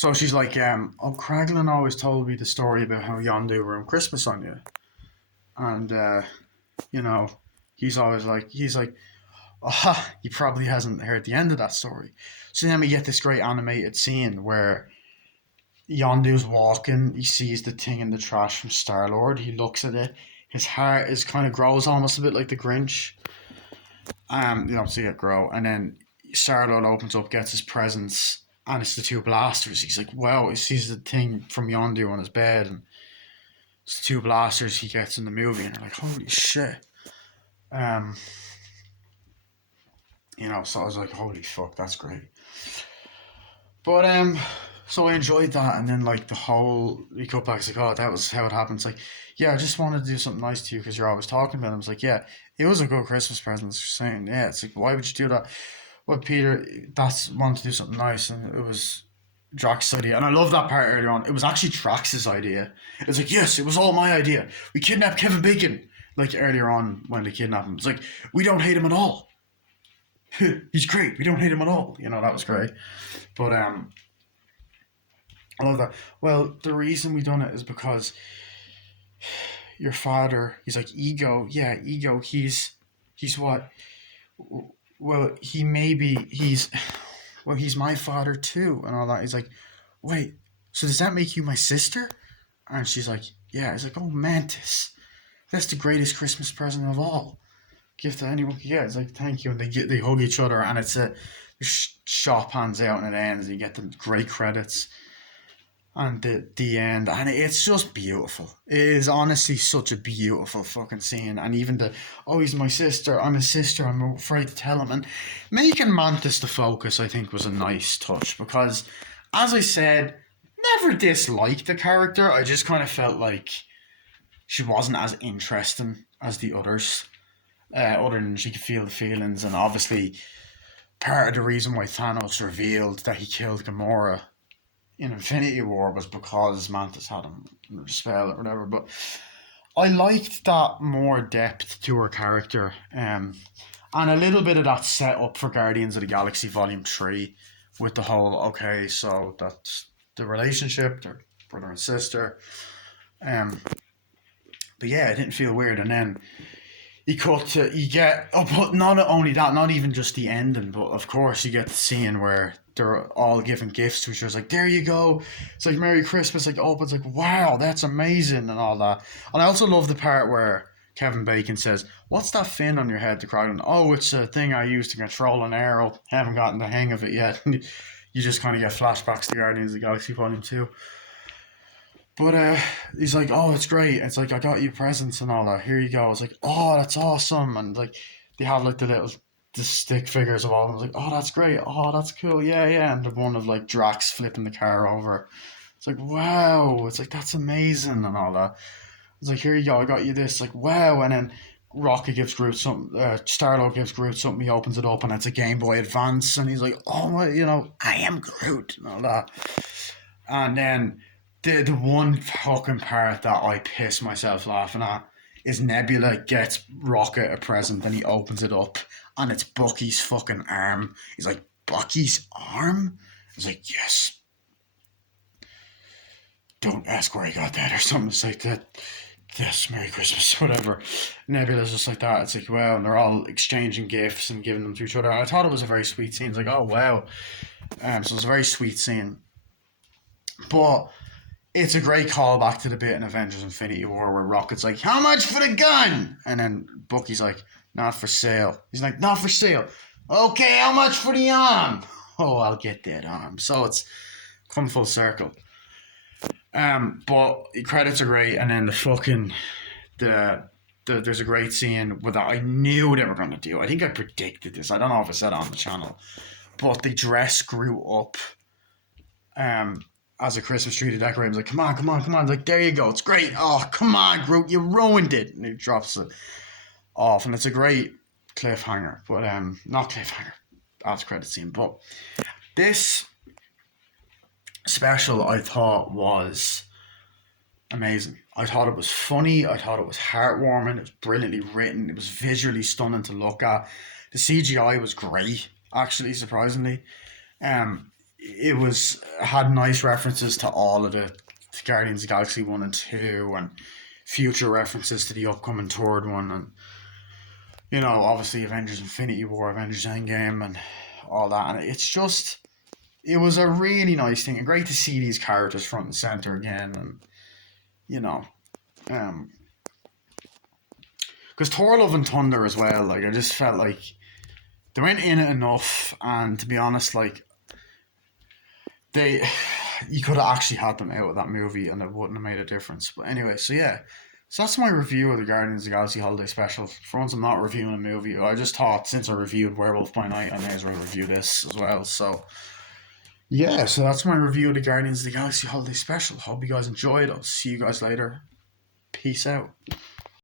So she's like, oh, Kraglin always told me the story about how Yondu ruined Christmas on you. And, you know, he's like, aha, he probably hasn't heard the end of that story. So then we get this great animated scene where Yondu's walking, he sees the thing in the trash from Star Lord, he looks at it, his heart is kind of grows almost a bit like the Grinch. You don't see it grow, and then Star Lord opens up, gets his presents, and it's the two blasters. He's like, wow, he sees the thing from Yondu on his bed, and it's the two blasters he gets in the movie, and they're like, holy shit. Um, so I was like, holy fuck, that's great. But so I enjoyed that, and then like the whole he cut back, like, oh, that was how it happened. It's like, yeah, I just wanted to do something nice to you because you're always talking about it. I was like, yeah, it was a good Christmas present. It's saying, yeah, it's like, why would you do that? Well, Peter, that's wanted to do something nice, and it was Drax's idea, and I love that part earlier on. It was actually Drax's idea. It's like, yes, it was all my idea. We kidnapped Kevin Bacon. Like earlier on when they kidnapped him, it's like we don't hate him at all. He's great. We don't hate him at all. That was great. But I love that. Well, the reason we done it is because your father. He's like ego. Yeah, ego. He's what? Well, he maybe he's. Well, he's my father too, and all that. He's like, wait. So does that make you my sister? And she's like, yeah. He's like, oh, Mantis. That's the greatest Christmas present of all. Gift that anyone can get. It's like, thank you, and they hug each other, and it's the shop hands out and it ends. And you get the great credits and the end, and it's just beautiful. It is honestly such a beautiful fucking scene, and even oh, he's my sister. I'm his sister. I'm afraid to tell him, and making Mantis the focus, I think, was a nice touch because, as I said, never disliked the character. I just kind of felt like she wasn't as interesting as the others. Other than she could feel the feelings, and obviously part of the reason why Thanos revealed that he killed Gamora in Infinity War was because Mantis had him under the spell or whatever. But I liked that more depth to her character, and a little bit of that set up for Guardians of the Galaxy Volume 3 with the whole, okay, so that's the relationship, their brother and sister. Um, but yeah, it didn't feel weird. And then you get, oh, but not only that, not even just the ending, but of course you get the scene where they're all giving gifts to each other. It's like, there you go. It's like Merry Christmas. Like, oh, but it's like, wow, that's amazing and all that. And I also love the part where Kevin Bacon says, what's that fin on your head to cry on? Oh, it's a thing I use to control an arrow. Haven't gotten the hang of it yet. You just kind of get flashbacks to Guardians of the Galaxy Volume 2. But he's like, oh, it's great. It's like, I got you presents and all that. Here you go. It's like, oh, that's awesome. And like, they have like the stick figures of all of them. It's like, oh, that's great. Oh, that's cool. Yeah, yeah. And the one of like Drax flipping the car over. It's like, wow. It's like, that's amazing and all that. It's like, here you go. I got you this. Like, wow. And then Rocket gives Groot something. Star-Lord gives Groot something. He opens it up and it's a Game Boy Advance. And he's like, oh, my, I am Groot and all that. And then the one fucking part that I piss myself laughing at is Nebula gets Rocket a present and he opens it up and it's Bucky's fucking arm. He's like, Bucky's arm? He's like, yes. Don't ask where I got that or something. It's like that. Yes, Merry Christmas, whatever. Nebula's just like that. It's like, wow, and they're all exchanging gifts and giving them to each other. I thought it was a very sweet scene. It's like, oh wow. So it's a very sweet scene. But it's a great callback to the bit in Avengers Infinity War where Rocket's like, how much for the gun? And then Bucky's like, not for sale. He's like, not for sale. Okay, how much for the arm? Oh, I'll get that arm. So it's come full circle. But the credits are great, and then there's a great scene with that I knew they were going to do. I think I predicted this. I don't know if I said it on the channel, but the dress grew up as a Christmas tree to decorate. I was like, come on, come on, come on. Like, there you go. It's great. Oh, come on, Groot. You ruined it. And he drops it off. And it's a great cliffhanger. But, not cliffhanger. After credit scene. But this special I thought was amazing. I thought it was funny. I thought it was heartwarming. It was brilliantly written. It was visually stunning to look at. The CGI was great, actually, surprisingly. Um, it was had nice references to all of the Guardians of the Galaxy 1 and 2, and future references to the upcoming third one, and obviously Avengers Infinity War, Avengers Endgame, and all that. And it's just, it was a really nice thing and great to see these characters front and center again. And you know, um, because Thor: Love and Thunder as well. Like I just felt like they weren't in it enough, and to be honest, like they, you could have actually had them out of that movie, and it wouldn't have made a difference. But anyway, so yeah. So that's my review of the Guardians of the Galaxy Holiday Special. For once, I'm not reviewing a movie. I just thought since I reviewed Werewolf by Night, I may as well review this as well. So yeah, so that's my review of the Guardians of the Galaxy Holiday Special. Hope you guys enjoyed. I'll see you guys later. Peace out.